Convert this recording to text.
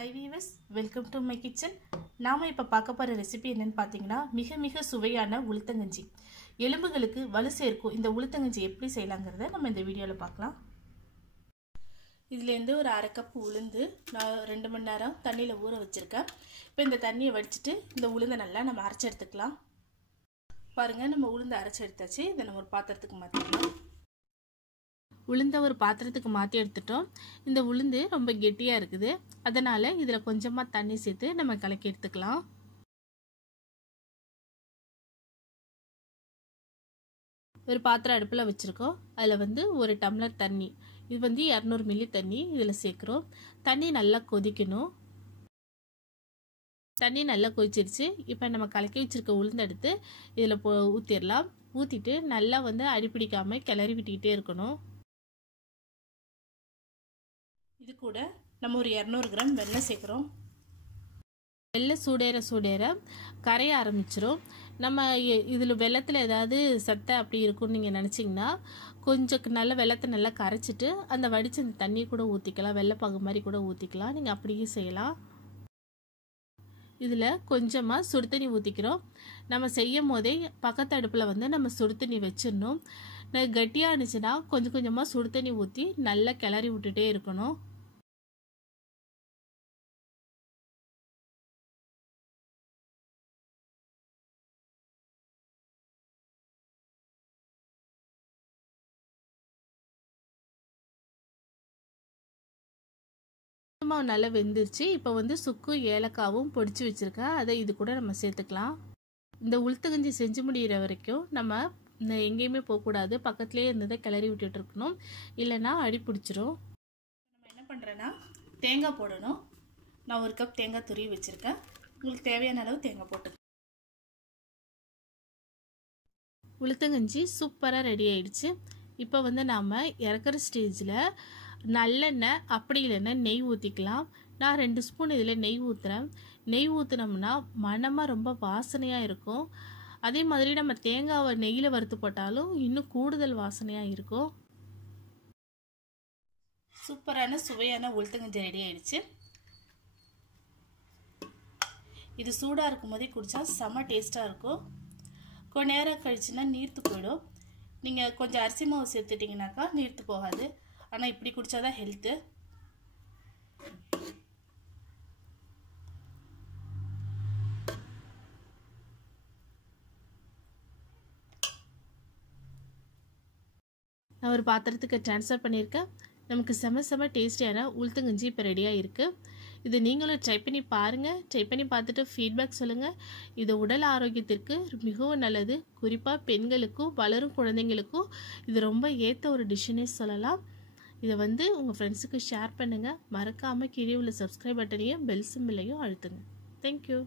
IVS viewers welcome to my kitchen நாம் இப்போ பார்க்க போகிற ரெசிபி என்னென்னு பார்த்தீங்கன்னா மிக மிக சுவையான உளுத்தங்கஞ்சி. எலும்புகளுக்கு வலு சேர்க்கும் இந்த உளுத்தங்கஞ்சி எப்படி செய்யலாங்கிறத நம்ம இந்த வீடியோவில் பார்க்கலாம். இதுலேருந்து ஒரு அரை கப் உளுந்து நான் ரெண்டு மணி நேரம் தண்ணியில் ஊற வச்சுருக்கேன். இப்போ இந்த தண்ணியை வடிச்சிட்டு இந்த உளுந்தை நல்லா நம்ம அரைச்சி எடுத்துக்கலாம். பாருங்கள் நம்ம உளுந்து அரைச்சி எடுத்தாச்சு. இதை நம்ம ஒரு பாத்திரத்துக்கு மாற்றிக்கலாம் உளுந்த ஒரு பாத்திரத்துக்கு மாற்றி எடுத்துட்டோம். இந்த உளுந்து ரொம்ப கெட்டியாக இருக்குது. அதனால் இதில் கொஞ்சமாக தண்ணி சேர்த்து நம்ம கலக்கி எடுத்துக்கலாம். ஒரு பாத்திரம் அடுப்பில் வச்சுருக்கோம். அதில் வந்து ஒரு டம்ளர் தண்ணி. இது வந்து இரநூறு மில்லி தண்ணி இதில் சேர்க்குறோம். தண்ணி நல்லா கொதிக்கணும். தண்ணி நல்லா கொதிச்சிருச்சு. இப்போ நம்ம கலக்கி வச்சுருக்க உளுந்தெடுத்து இதில் போ ஊற்றிடலாம் ஊற்றிட்டு நல்லா வந்து அடிப்பிடிக்காமல் கிளறி விட்டுக்கிட்டே இருக்கணும். இது கூட நம்ம ஒரு இரநூறு கிராம் வெள்ளை சேர்க்குறோம். வெள்ளை சூடேற சூடேற கரைய ஆரம்பிச்சிரும். நம்ம இதில் வெள்ளத்தில் ஏதாவது சத்தை அப்படி இருக்கும்னு நீங்கள் நினச்சிங்கன்னா கொஞ்சம் நல்ல வெள்ளத்தை நல்லா கரைச்சிட்டு அந்த வடித்த அந்த தண்ணி கூட ஊற்றிக்கலாம் வெள்ளைப்பாகு மாதிரி கூட ஊற்றிக்கலாம் நீங்கள் அப்படியே செய்யலாம். இதில் கொஞ்சமாக சுடு தண்ணி ஊற்றிக்கிறோம் நம்ம செய்யும் போதே பக்கத்து அடுப்பில் வந்து நம்ம சுடு தண்ணி வச்சிடணும் கட்டியாக இருந்துச்சுன்னா கொஞ்சம் கொஞ்சமாக சுடு தண்ணி ஊற்றி நல்லா கிளறி விட்டுட்டே இருக்கணும். மாவு நல்லா வெந்துருச்சு. இப்போ வந்து சுக்கு ஏலக்காவும் பொடிச்சு வச்சுருக்கேன். அதை இது கூட நம்ம சேர்த்துக்கலாம். இந்த உளுத்தகஞ்சி செஞ்சு முடிகிற வரைக்கும் நம்ம எங்கேயுமே போகக்கூடாது பக்கத்துலேயே இருந்ததை கிளறி விட்டுட்டு இருக்கணும். இல்லைன்னா அடி பிடிச்சிரும். நம்ம என்ன பண்ணுறேன்னா தேங்காய் போடணும். நான் ஒரு கப் தேங்காய் துருவி வச்சுருக்கேன். உங்களுக்கு தேவையான அளவு தேங்காய் போட்டு உளுத்தங்கஞ்சி சூப்பராக ரெடி ஆயிடுச்சு. இப்போ வந்து நாம் இறக்குற ஸ்டேஜில் நல்லெண்ணெய் அப்படி இல்லைன்னா நெய் ஊற்றிக்கலாம் நான் ரெண்டு ஸ்பூன் இதில் நெய் ஊற்றுறேன் நெய் ஊற்றுனோம்னா மனமாக ரொம்ப வாசனையாக இருக்கும். அதே மாதிரி நம்ம தேங்காவை நெய்யில் வறுத்து போட்டாலும் இன்னும் கூடுதல் வாசனையாக இருக்கும். சூப்பரான சுவையான உளுத்தங்கஞ்சி ரெடி ஆயிடுச்சு. இது சூடாக இருக்கும் போதே குடித்தா செம்ம டேஸ்ட்டாக இருக்கும். கொஞ்ச நேரம் கழிச்சுன்னா நீர்த்து போயிடும். நீங்கள் கொஞ்சம் அரிசி மாவு சேர்த்துட்டிங்கனாக்கா நீர்த்து போகாது. ஆனால் இப்படி குடித்தா தான் ஹெல்த்து நான் ஒரு பாத்திரத்துக்கு ட்ரான்ஸ்ஃபர் பண்ணியிருக்கேன். நமக்கு செம செம டேஸ்டியான உளுத்தங்கஞ்சி இப்போ ரெடியாக இருக்குது இது நீங்களும் ட்ரை பண்ணி பாருங்கள் ட்ரை பண்ணி பார்த்துட்டு ஃபீட்பேக் சொல்லுங்கள் இது உடல் ஆரோக்கியத்திற்கு மிகவும் நல்லது. குறிப்பாக பெண்களுக்கும் வளரும் குழந்தைங்களுக்கும் இது ரொம்ப ஏற்ற ஒரு டிஷ்ஷுன்னே சொல்லலாம். இதை வந்து உங்கள் ஃப்ரெண்ட்ஸுக்கு ஷேர் பண்ணுங்கள் மறக்காமல் கீழே உள்ள சப்ஸ்கிரைப் பட்டனையும் பெல் சிம்பிளையும் அழுத்துங்க. தேங்க்யூ